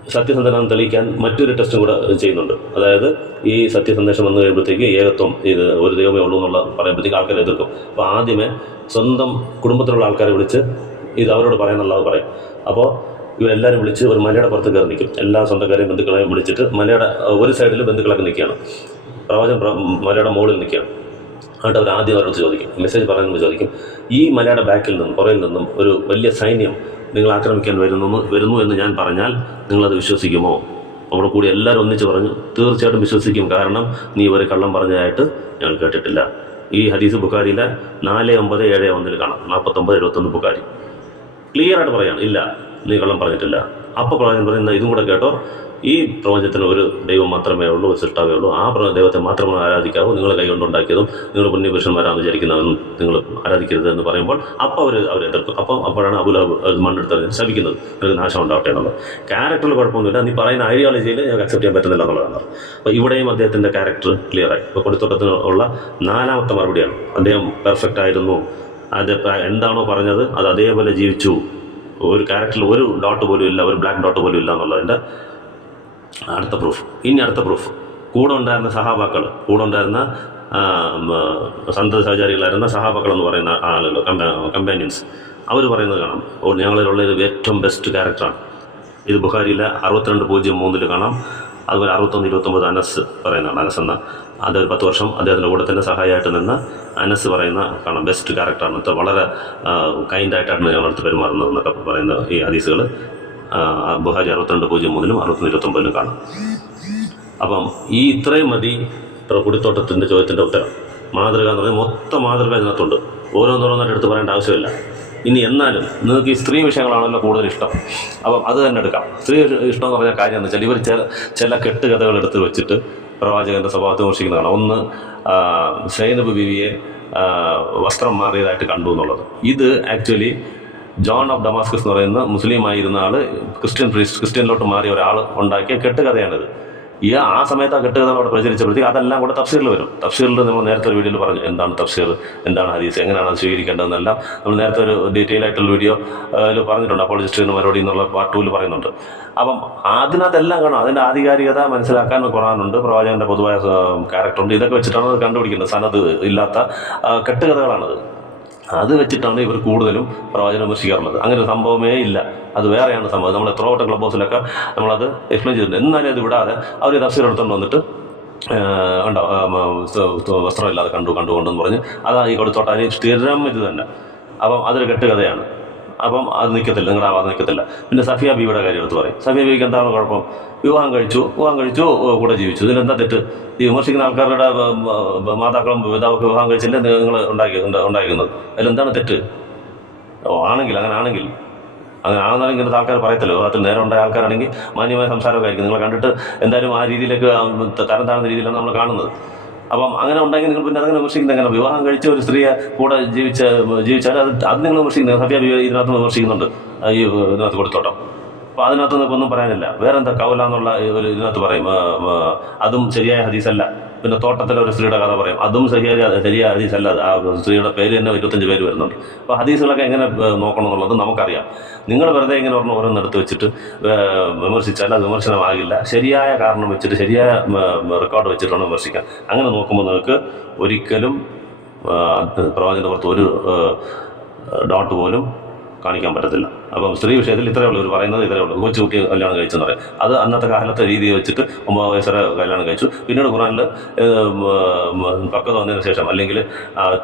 സത്യസന്ധനാണെന്ന് തെളിയിക്കാൻ മറ്റൊരു ടെസ്റ്റും കൂടെ ചെയ്യുന്നുണ്ട്. അതായത് ഈ സത്യസന്ദേശം വന്നു കഴിയുമ്പോഴത്തേക്ക് ഏകത്വം ഇത് ഒരു ദൈവമേ ഉള്ളൂ എന്നുള്ള പറയുമ്പോഴത്തേക്ക് ആൾക്കാരെ എതിർക്കും. അപ്പോൾ ആദ്യമേ സ്വന്തം കുടുംബത്തിലുള്ള ആൾക്കാരെ വിളിച്ച് ഇത് അവരോട് പറയാനുള്ളത് പറയും. അപ്പോൾ ഇവരെല്ലാവരും വിളിച്ച് ഒരു മലയുടെ പുറത്ത് കയറി നിൽക്കും. എല്ലാ സ്വന്തക്കാരെയും ബന്ധുക്കളെയും വിളിച്ചിട്ട് മലയുടെ ഒരു സൈഡിൽ ബന്ധുക്കളൊക്കെ നിൽക്കുകയാണ്. പ്രവചനം പ്ര- മലയുടെ മുകളിൽ നിൽക്കുകയാണ്. എന്നിട്ട് അവർ ആദ്യം അവരോട് ചോദിക്കും. മെസ്സേജ് പറയുന്നത് ചോദിക്കും. ഈ മലയുടെ ബാക്കിൽ നിന്നും പുറയിൽ നിന്നും ഒരു വലിയ സൈന്യം നിങ്ങൾ ആക്രമിക്കാൻ വരുന്നു വരുന്നു എന്ന് ഞാൻ പറഞ്ഞാൽ നിങ്ങളത് വിശ്വസിക്കുമോ? നമ്മുടെ കൂടി എല്ലാവരും ഒന്നിച്ച് പറഞ്ഞു തീർച്ചയായിട്ടും വിശ്വസിക്കും. കാരണം നീ ഒരു കള്ളം പറഞ്ഞതായിട്ട് ഞങ്ങൾ കേട്ടിട്ടില്ല. ഈ ഹദീസ് ബുഖാരിയിലെ നാല് ഒമ്പത് ഏഴ് ഒന്നിൽ കാണാം. നാൽപ്പത്തൊമ്പത് എഴുപത്തൊന്ന് ബുഖാരി. ക്ലിയർ ആയിട്ട് പറയാണ്. ഇല്ല. നീ കള്ളം പറഞ്ഞിട്ടില്ല. അപ്പോൾ പ്രവാചകൻ പറയുന്ന ഇതും കൂടെ കേട്ടോ. ഈ പ്രപഞ്ചത്തിന് ഒരു ദൈവം മാത്രമേ ഉള്ളൂ ഒരു സൃഷ്ടാവേ ഉള്ളൂ. ആ ദൈവത്തെ മാത്രമേ ആരാധിക്കാവൂ. നിങ്ങൾ കൈകൊണ്ടുണ്ടാക്കിയതും നിങ്ങൾ പുണ്യപുരുഷന്മാരാണെന്ന് വിചാരിക്കുന്നവനും നിങ്ങൾ ആരാധിക്കരുത് എന്ന് പറയുമ്പോൾ അപ്പോൾ അവർ അവരെ എതിർക്കും. അപ്പോൾ അപ്പോഴാണ് അബുലാബ് മണ്ണെടുത്ത് ശപിക്കുന്നത്. നിങ്ങൾക്ക് നാശം ഉണ്ടാവട്ടെ എന്നുള്ളത്. ക്യാരക്ടറിൽ കുഴപ്പമൊന്നുമില്ല. നീ പറയുന്ന ഐഡിയോളജിയിൽ ഞങ്ങൾക്ക് അക്സെപ്റ്റ് ചെയ്യാൻ പറ്റുന്നില്ല എന്നുള്ളതാണ്. അപ്പോൾ ഇവിടെയും അദ്ദേഹത്തിന്റെ ക്യാരക്ടർ ക്ലിയറായി ഇപ്പോൾ കൊടുത്തോട്ടത്തിനുള്ള നാലാമത്തെ മറുപടിയാണ്. അദ്ദേഹം പെർഫെക്റ്റ് ആയിരുന്നു. അത് എന്താണോ പറഞ്ഞത് അത് അതേപോലെ ജീവിച്ചു. ഒരു ക്യാരക്ടറിൽ ഒരു ഡോട്ട് പോലും ഇല്ല ഒരു ബ്ലാക്ക് ഡോട്ട് പോലും ഇല്ല എന്നുള്ളതിന്റെ അടുത്ത പ്രൂഫ് ഇനി അടുത്ത പ്രൂഫ് കൂടെ ഉണ്ടായിരുന്ന സഹാബാക്കൾ കൂടെ ഉണ്ടായിരുന്ന സന്തത സഹചാരികളായിരുന്ന സഹാബാക്കൾ എന്ന് പറയുന്ന ആളുകൾ കമ്പാനിയൻസ് അവർ പറയുന്നത് കാണാം. ഞങ്ങളിലുള്ള ഏറ്റവും ബെസ്റ്റ് ക്യാരക്ടറാണ് ഇത് ബുഖാരിയിലെ അറുപത്തിരണ്ട് പൂജ്യം മൂന്നിൽ കാണാം. അതുപോലെ അറുപത്തൊന്ന് ഇരുപത്തൊമ്പത് അനസ് പറയുന്നതാണ് അനസ് എന്ന ഒരു പത്ത് വർഷം അദ്ദേഹത്തിന്റെ കൂടെ തന്നെ സഹായമായിട്ട് നിന്ന് അനസ് പറയുന്ന കാണാം ബെസ്റ്റ് ക്യാരക്ടറാണ് വളരെ കൈൻഡായിട്ടാണ് ഞങ്ങളടുത്ത് പെരുമാറുന്നത് എന്നൊക്കെ പറയുന്ന ഈ ഹദീസുകൾ. ബുഹാരി അറുപത്തിരണ്ട് പൂജ്യം മൂന്നിലും അറുപത്തൊന്ന് ഇരുപത്തൊമ്പതിലും കാണാം. അപ്പം ഈ ഇത്രയും മതി കുടിത്തോട്ടത്തിന്റെ ചോദ്യത്തിന്റെ ഉത്തരം. മാതൃക എന്ന് പറഞ്ഞാൽ മൊത്തം മാതൃക ഇതിനകത്തുണ്ട്. ഓരോന്നോരോന്നായിട്ട് എടുത്ത് പറയേണ്ട ആവശ്യമില്ല. ഇനി എന്നാലും നിങ്ങൾക്ക് ഈ സ്ത്രീ വിഷയങ്ങളാണല്ലോ കൂടുതൽ ഇഷ്ടം. അപ്പം അത് തന്നെ എടുക്കാം. സ്ത്രീ ഇഷ്ടം എന്ന് പറഞ്ഞ കാര്യം എന്ന് വെച്ചാൽ ഇവർ ചില ചില കെട്ടുകഥകൾ എടുത്ത് വെച്ചിട്ട് പ്രവാചകന്റെ സ്വഭാവത്തെ വിമർശിക്കുന്നതാണ്. ഒന്ന് സൈനബ് ബിവിയെ വസ്ത്രം മാറിയതായിട്ട് കണ്ടു എന്നുള്ളത്. ഇത് ആക്ച്വലി ജോൺ ഓഫ് ഡമാസ്കസ് എന്ന് പറയുന്ന മുസ്ലിം ആയിരുന്ന ആൾ ക്രിസ്ത്യൻ ക്രിസ്ത്യനിലോട്ട് മാറിയ ഒരാൾ ഉണ്ടാക്കിയ കെട്ടുകഥയാണിത്. ഈ ആ സമയത്ത് ആ കെട്ടുകഥ അവിടെ പ്രചരിച്ചപ്പോഴത്തേക്ക് അതെല്ലാം കൂടെ തഫ്സീറിൽ വരും. തഫ്സീറിൽ നമ്മൾ നേരത്തെ ഒരു വീഡിയോയിൽ പറഞ്ഞു എന്താണ് തഫ്സീർ എന്താണ് ഹദീസ് എങ്ങനെയാണ് അത് സ്വീകരിക്കേണ്ടതെന്നെല്ലാം നമ്മൾ നേരത്തെ ഒരു ഡീറ്റെയിൽ ആയിട്ടുള്ള വീഡിയോ അതിൽ പറഞ്ഞിട്ടുണ്ട്. അപ്പോളജിസ്റ്റിന് മറുപടി എന്നുള്ള പാർട്ട് ടൂവിൽ പറയുന്നുണ്ട്. അപ്പം അതിനകത്തെല്ലാം കാണും. അതിന്റെ ആധികാരികത മനസ്സിലാക്കാൻ ഖുറാനുണ്ട് പ്രവാചകന്റെ പൊതുവായ ക്യാരക്ടറുണ്ട് ഇതൊക്കെ വെച്ചിട്ടാണ് അത് കണ്ടുപിടിക്കുന്നത്. സനത് ഇല്ലാത്ത കെട്ടുകഥകളാണത്. അത് വെച്ചിട്ടാണ് ഇവർ കൂടുതലും പ്രവചനം വിമർശിക്കാറുള്ളത് അങ്ങനെ ഒരു സംഭവമേ ഇല്ല. അത് വേറെയാണ് സംഭവം. നമ്മൾ എത്ര വട്ടം ക്ലബ് ഹൗസിലൊക്കെ നമ്മളത് എക്സ്പ്ലെയിൻ ചെയ്തിട്ടുണ്ട്. എന്നാലും അത് വിടാതെ അവർ തഫ്സീർ എടുത്തുകൊണ്ട് വന്നിട്ട് ഉണ്ടാവും വസ്ത്രമില്ലാതെ കണ്ടു കണ്ടുകൊണ്ടെന്ന് പറഞ്ഞ് അതാ ഈ അതിന് സ്ഥിരം ഇത് തന്നെ. അപ്പം അതൊരു കെട്ടുകഥയാണ്. അപ്പം അത് നിൽക്കത്തില്ല നിങ്ങളുടെ ആവാതെ നിൽക്കത്തില്ല പിന്നെ സഫിയ ബീവിയുടെ കാര്യം എടുത്ത് പറയും. സഫിയ ബീവിക്ക് എന്താണ് കുഴപ്പം? വിവാഹം കഴിച്ചു വിവാഹം കഴിച്ചു കൂടെ ജീവിച്ചു. ഇതിലെന്താ തെറ്റ്? ഈ വിമർശിക്കുന്ന ആൾക്കാരുടെ മാതാക്കളും പിതാവൊക്കെ വിവാഹം കഴിച്ചില്ലേ നിങ്ങൾ ഉണ്ടാക്കി ഉണ്ടായിരിക്കുന്നത് അതിലെന്താണ് തെറ്റ്? ഓ ആണെങ്കിൽ അങ്ങനെ ആണെങ്കിൽ. അങ്ങനെ ആണെന്നാലും ഇങ്ങനത്തെ ആൾക്കാർ പറയത്തില്ല? വിവാഹത്തിൽ നേരം ഉണ്ടായ ആൾക്കാരാണെങ്കിൽ മാന്യമായ സംസാരമൊക്കെ ആയിരിക്കും. നിങ്ങളെ കണ്ടിട്ട് എന്തായാലും ആ രീതിയിലേക്ക് തരം താഴ്ന്ന രീതിയിലാണ് നമ്മൾ കാണുന്നത്. അപ്പം അങ്ങനെ ഉണ്ടെങ്കിൽ നിങ്ങൾ പിന്നെ അതങ്ങനെ വിമർശിക്കുന്നത് എങ്ങനെ? വിവാഹം കഴിച്ച ഒരു സ്ത്രീയെ കൂടെ ജീവിച്ച ജീവിച്ചാൽ അത് അത് നിങ്ങൾ വിമർശിക്കുന്നത് ബീവി ഇതിനകത്ത് വിമർശിക്കുന്നുണ്ട്. ഈ ഇതിനകത്ത് കൊടുത്തോട്ടോ. അപ്പോൾ അതിനകത്ത് നിങ്ങൾക്ക് ഒന്നും പറയാനില്ല. വേറെ എന്താ കൗല എന്നുള്ള ഒരു ഇതിനകത്ത് പറയും. അതും ശരിയായ ഹദീസല്ല. പിന്നെ തോട്ടത്തിലെ ഒരു സ്ത്രീയുടെ കഥ പറയും. അതും ശരിയായ ശരിയായ ഹദീസല്ല. ആ സ്ത്രീയുടെ പേര് തന്നെ ഇരുപത്തഞ്ച് പേര് വരുന്നുണ്ട്. അപ്പോൾ ഹദീസുകളൊക്കെ എങ്ങനെ നോക്കണം എന്നുള്ളത് നമുക്കറിയാം. നിങ്ങൾ വെറുതെ ഇങ്ങനെ പറഞ്ഞ ഓരോന്നെടുത്ത് വെച്ചിട്ട് ആ, വിമർശിച്ചാൽ അത് വിമർശനമാകില്ല. ശരിയായ കാരണം വെച്ചിട്ട് ശരിയായ റെക്കോർഡ് വെച്ചിട്ടാണ് വിമർശിക്കാം അങ്ങനെ നോക്കുമ്പോൾ നിങ്ങൾക്ക് ഒരിക്കലും ആ, പ്രവാചകന്റെ പുറത്ത് ഒരു ഡോട്ട് പോലും കാണിക്കാൻ പറ്റത്തില്ല. അപ്പം സ്ത്രീ വിഷയത്തിൽ ഇത്രയേ ഉള്ളൂ ഇവർ പറയുന്നത് ഇത്രയേ ഉള്ളൂ. കൊച്ചു കുട്ടി കല്യാണം കഴിച്ചെന്ന് പറയും. അത് അന്നത്തെ കാലത്തെ രീതി വെച്ചിട്ട് ഒമ്പത് വയസ്സര കല്യാണം കഴിച്ചു. പിന്നീട് ഖുറാനിൽ പക്വത വന്നതിന് ശേഷം അല്ലെങ്കിൽ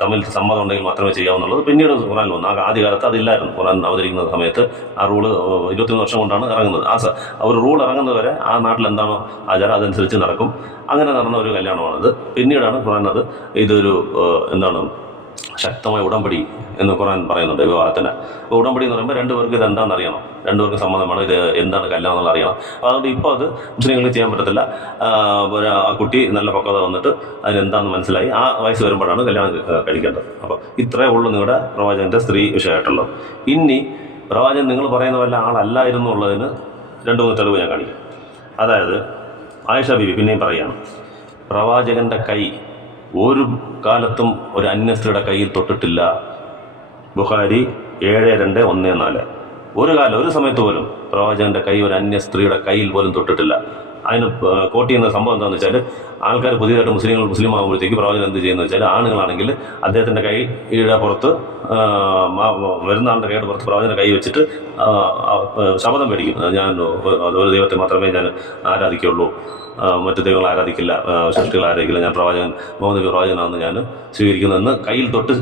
തമ്മിൽ സമ്മതം ഉണ്ടെങ്കിൽ മാത്രമേ ചെയ്യാവുന്നുള്ളത് പിന്നീട് ഖുറാനിൽ വന്നു. ആ ആദ്യകാലത്ത് അതില്ലായിരുന്നു. ഖുറാൻ അവതരിക്കുന്ന സമയത്ത് ആ റൂൾ ഇരുപത്തിമൂന്ന് വർഷം കൊണ്ടാണ് ഇറങ്ങുന്നത്. ആ ഒരു റൂൾ ഇറങ്ങുന്നത് വരെ ആ നാട്ടിൽ എന്താണോ ആചാരം അതനുസരിച്ച് നടക്കും. അങ്ങനെ നടന്ന ഒരു കല്യാണമാണത്. പിന്നീടാണ് ഖുറാൻ അത് ഇതൊരു എന്താണ് ശക്തമായ ഉടമ്പടി എന്ന് ഖുറാൻ പറയുന്നുണ്ട് വിവാഹത്തിന് അപ്പോൾ ഉടമ്പടി എന്ന് പറയുമ്പോൾ രണ്ടുപേർക്ക് ഇത് എന്താണെന്ന് അറിയണം. രണ്ടുപേർക്ക് സമ്മതമാണ് ഇത് എന്താണ് കല്യാണം എന്നുള്ള അറിയണം അതുകൊണ്ട് ഇപ്പോൾ അത് മുസ്ലിങ്ങൾക്ക് ചെയ്യാൻ പറ്റത്തില്ല. ആ, കുട്ടി നല്ല പക്വത വന്നിട്ട് അതിനെന്താണെന്ന് മനസ്സിലായി. ആ വയസ്സ് വരുമ്പോഴാണ് കല്യാണം കഴിക്കേണ്ടത്. അപ്പോൾ ഇത്രേ ഉള്ളൂ നിങ്ങളുടെ പ്രവാചകന്റെ സ്ത്രീ വിഷയമായിട്ടുള്ളത്. ഇനി പ്രവാചകൻ നിങ്ങൾ പറയുന്ന വല്ല ആളല്ലായിരുന്നു ഉള്ളതിന് രണ്ട് മൂന്ന് തെളിവ് ഞാൻ കാണിക്കാം. അതായത് ആയിഷ ബിബി പിന്നെയും പറയുകയാണ്. പ്രവാചകന്റെ കൈ ഒരു കാലത്തും ഒരു അന്യസ്ത്രീയുടെ കയ്യിൽ തൊട്ടിട്ടില്ല. ബുഹാരി ഏഴ് രണ്ട് ഒന്ന് നാല്. ഒരു കാലം ഒരു സമയത്ത് പോലും പ്രവാചകന്റെ കൈ ഒരു അന്യ സ്ത്രീയുടെ കയ്യിൽ പോലും തൊട്ടിട്ടില്ല. അതിന് കോട്ട് ചെയ്യുന്ന സംഭവം എന്താണെന്ന് വെച്ചാൽ ആൾക്കാർ പുതിയതായിട്ട് മുസ്ലിങ്ങൾ മുസ്ലിം ആകുമ്പോഴത്തേക്ക് പ്രവചനം എന്ത് ചെയ്യുന്നത് വെച്ചാൽ ആണുങ്ങളാണെങ്കിൽ അദ്ദേഹത്തിന്റെ കൈ ഈടെ പുറത്ത് വരുന്ന ആളുടെ കൈയുടെ പുറത്ത് പ്രവചന കൈ വെച്ചിട്ട് ശപഥം മേടിക്കും. ഞാൻ അതൊരു ദൈവത്തെ മാത്രമേ ഞാൻ ആരാധിക്കുള്ളൂ മറ്റു ദൈവങ്ങൾ ആരാധിക്കില്ല സൃഷ്ടികൾ ആരാധിക്കില്ല. ഞാൻ പ്രവാചകൻ മുഹമ്മദ് പ്രവാചകനാണെന്ന് ഞാൻ സ്വീകരിക്കുന്നതെന്ന് കയ്യിൽ തൊട്ട്